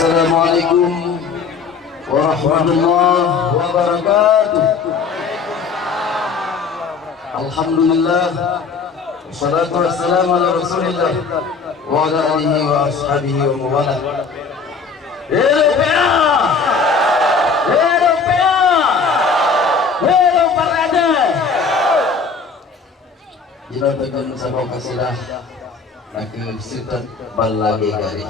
Assalamualaikum warahmatullahi wabarakatuh. Alhamdulillah, wassalatu wassalamu ala rasulillah wa ala alihi wa ashabihi wa mawala. Jika tekan sabau kasilah laki sitat balagi gari.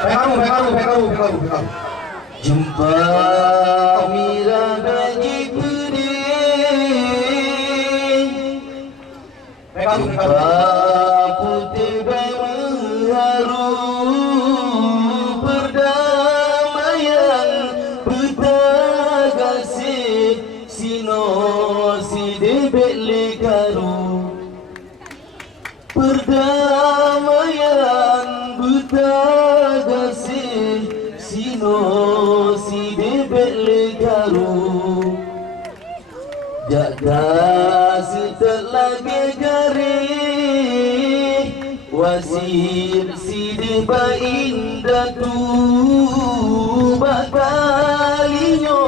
Pekaru. Jumpa mira gaji pedih. Jumpa putih berharu perdamaian bertagasih sino si debek lekaru perdamaian bertagasih sino si debek lekaru jaga setek lagi garih wasir si deba indah tu bakalinyo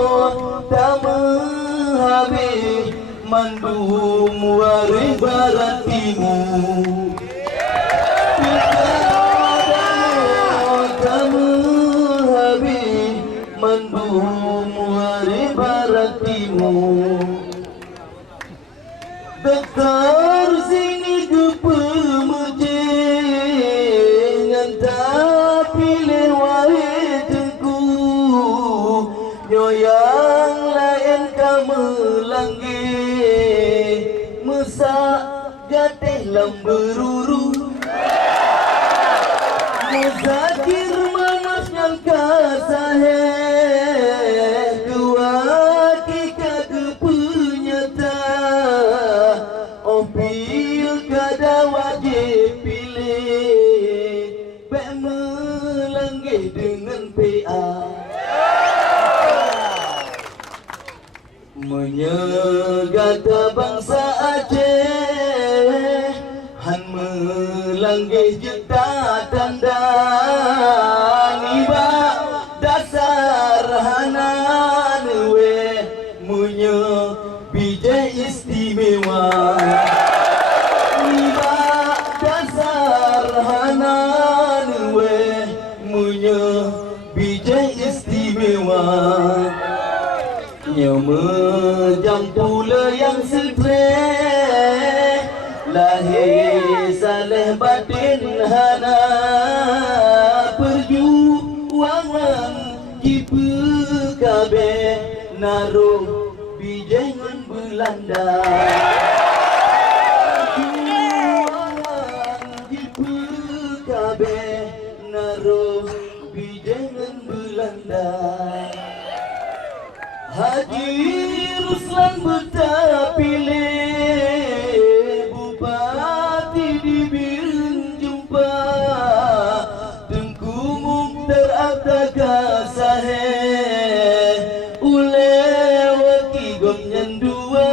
tak menghabis mandum wari barat timur tak menghabis mandum wari barat timur dekar sini ke pemujengan tapi lewat tengku nyoyang lain kamu langgi mesak gatih lemberuru muzakir manas yang kasahe kuati kepenyata opil kada wajib pilih bek melanggih dengan PA menyegata bangsa Aceh han melanggih jeta tanda niba dasar hanan we munye bijak istimewa niba dasar hanan we munye bijak istimewa Nyamejam pula yang stres lahir saleh batin hana perjuangan kipu kabe naruh bijengan Belanda perjuangan kipu kabe naruh bijengan Belanda Haji Ruslan Buta pilih Bupati di Biren jumpa Tengku Mukhtar Abdaka Saheh Ule waki gomnyan dua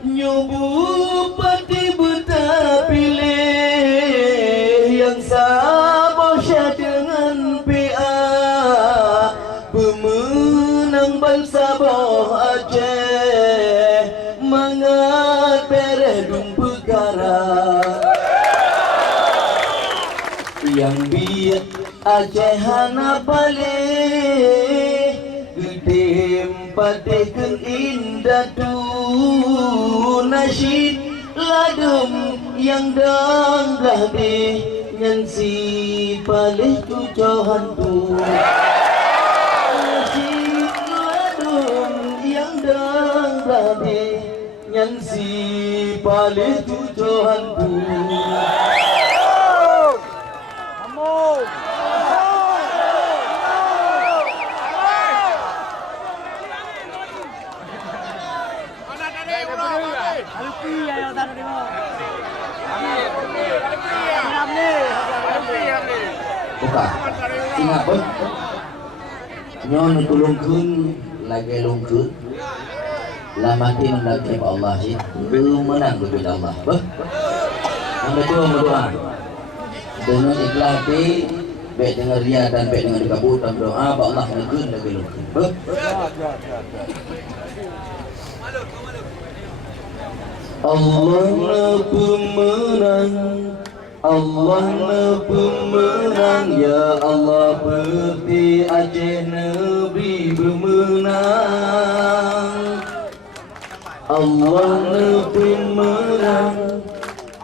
Nyobu Bupati Buta pilih Yang Sabah Syah dengan PA Pemenang bangsa Sabah Aceh mangat beredung perkara yang biar Aceh hana balik gedem padekan indah tu nasyid ladum yang danggah di nyansi balik tu johan tu nyansi pale tujuanku buka ingat pun nyon tulungkeun lagi lungkeun lamatin lagi Allah sih belum menang bila Allah Yang kedua berdoa dengan ikhlas hati, baik dengan ria dan baik dengan dikabulkan doa, Allah negun lagi lukin. Allah na pemenang, Allah na pemenang, ya Allah berti Aceh Nabi bermenang. Allah na pemenang,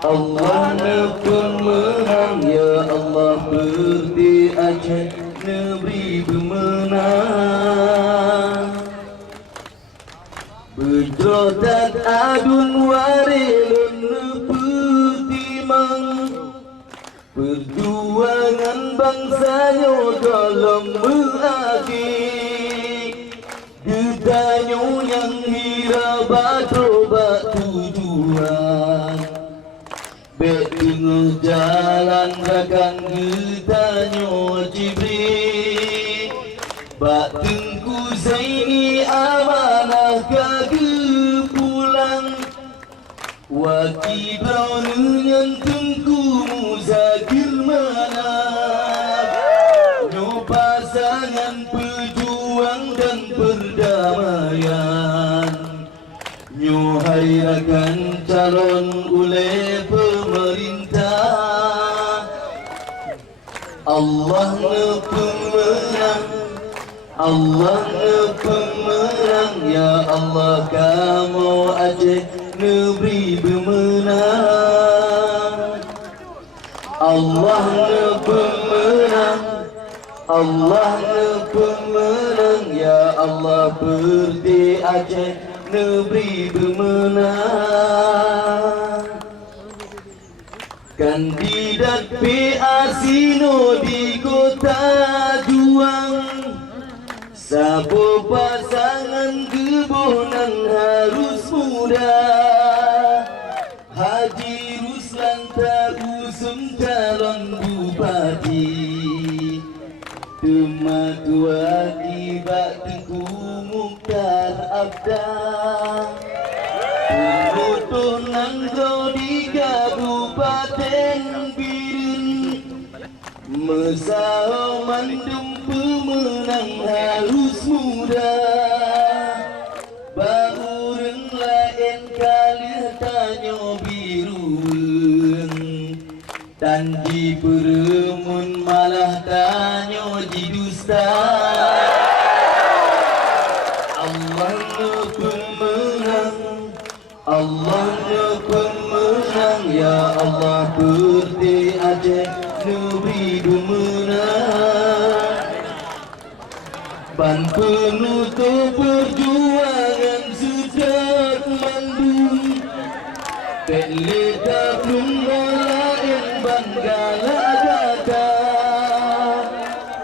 Allah na pemenang, ya Allah berti Aceh Nabi bermenang. Berjodat adun warilun nepetimang, perjuangan bangsanya dalam mengakhir, gedanyo yang hira batrobat tujuan. Bek tengah jalan rakan gedanyo Jibril, bak tengku Zaini amanah kage pulang, wakibau dengan tengku Muzakir manaf, nyo pasangan pejuang dan perdamaian, nyo hairakan calon oleh pemerintah. Allah na pemenang, Allah na pemenang, ya Allah kamu Aceh Negeri bermenang. Allah na pemenang, Allah na pemenang, ya Allah berti Aceh Negeri bermenang. Kandidat PASINO di Kota Juang, sapo pasangan kebonan harus muda. Haji Ruslan tak usum calon bupati, Demak akibat Tengku Mukhtar Abda, penutuh nanggau di Kabupaten Biren, mesau mandum pemenang harus muda. Baureng lain kali tanyo birueng, dan di peremun malah tanyo di dusta. Allah na pemenang, Allah na pemenang, ya Allah berti Aceh Negeri bermenang. Ban penutup perjuangan sudah mandum, pelita belum molain ban galagata,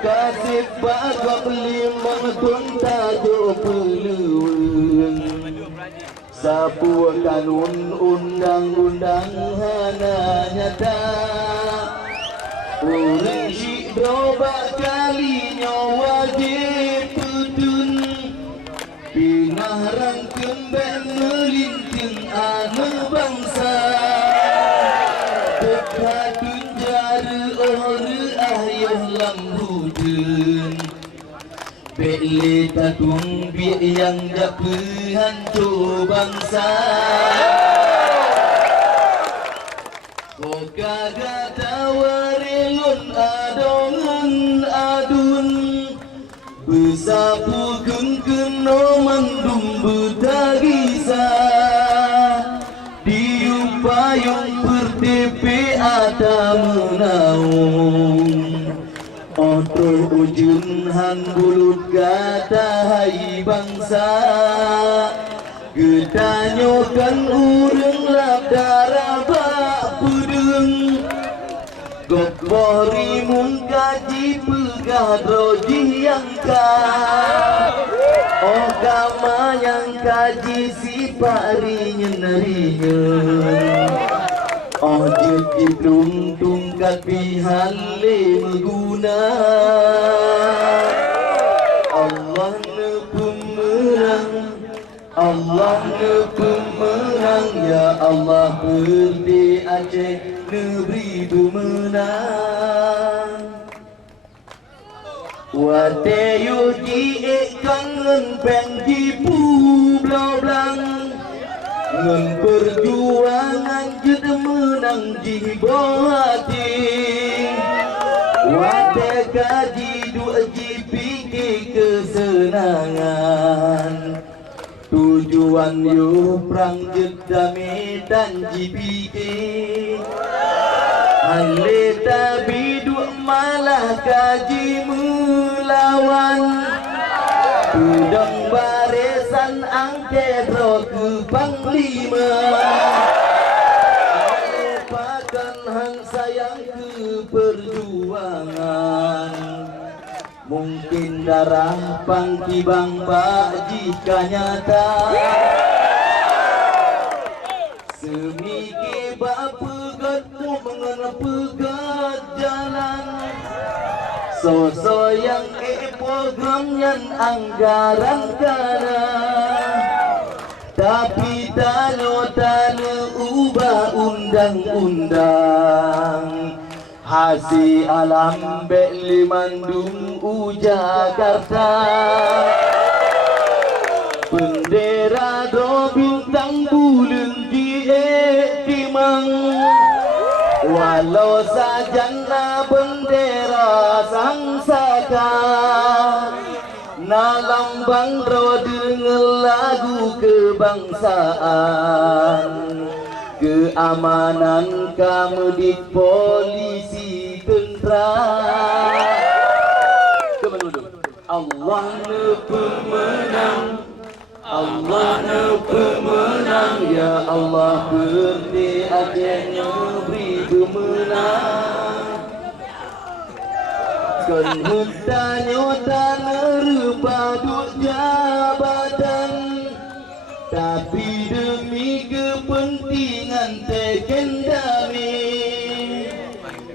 kasih bagak limang tun tajuk peluang, sapu kanun undang-undang hana nyata. Orang syik berobak kalinya wajib pedun, pingarang kembang melinting anak bangsa, dekatun jara ore ayah lambudun, beli tatung biak yang jak pehancur bangsa. Kau kagak tawarilun adongan adun, besapu keno mandum betagisa, diupayung bertipi ada menaung. Otol ujun han bulut kata hai bangsa, gedanyokan ureng lap darah bak pudeng, gokbori mun kaji pegah roji yang kah, oh kama yang kaji si pari nyenarinya, oh jadi tungkat pihan le meguna. Allah na pemenang, Allah na pemenang, pemenang ya Allah Perde Aceh negeri pemenang. Wate yuji kangen penji pu blau blang ngen perjuangan jed menang jibo hati. Wate kaji dua jipiki kesenangan tujuan yo perang jeda medan jipiki. Haleta biduk malah kaji melawan tudang barisan angket roh ke panglima. Alepakan hang sayang ke perjuangan mungkin darah pangkibang pak jika nyata. Semiki bapa mengenai pegat jalan sosok yang program yang anggaran kana tapi tano ubah undang-undang hasil alam bek limandung Jakarta. Bendera do bintang bulan di timang walau sajana bendera sang saka na lambang ro dengan lagu kebangsaan keamanan kamu di polisi tentera. Allah ne pemenang, Allah ne pemenang ya Allah Perde Aceh negeri pemenang. Kan hutannya tanah rupa duk jabatan tapi demi kepentingan teken dami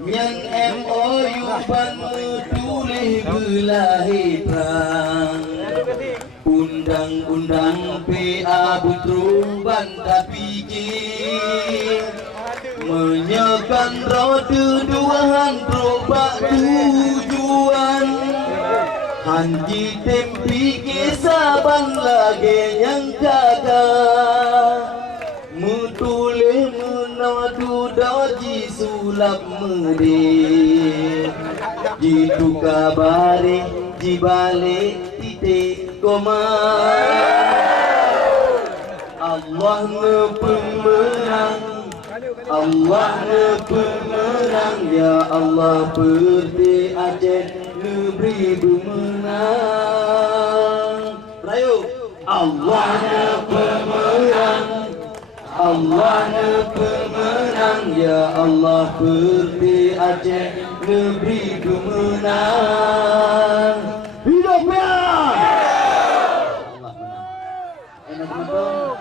yang MOU pan tulis belahi perang undang-undang PA Butrum bantah pikir menyekan roda duahan robak tujuan hanji tempi kesaban lagi yang kakak mutulih menadu doji sulap mede jitu kabare jibalik titik koma. Allah ne pemenang, Allah ne pemenang ya Allah Perde Aceh negeri pemenang. Rayu Allah ne pemenang, Allah ne pemenang ya Allah Perde Aceh negeri pemenang. Hidup ya! Allah menang. Enak betul.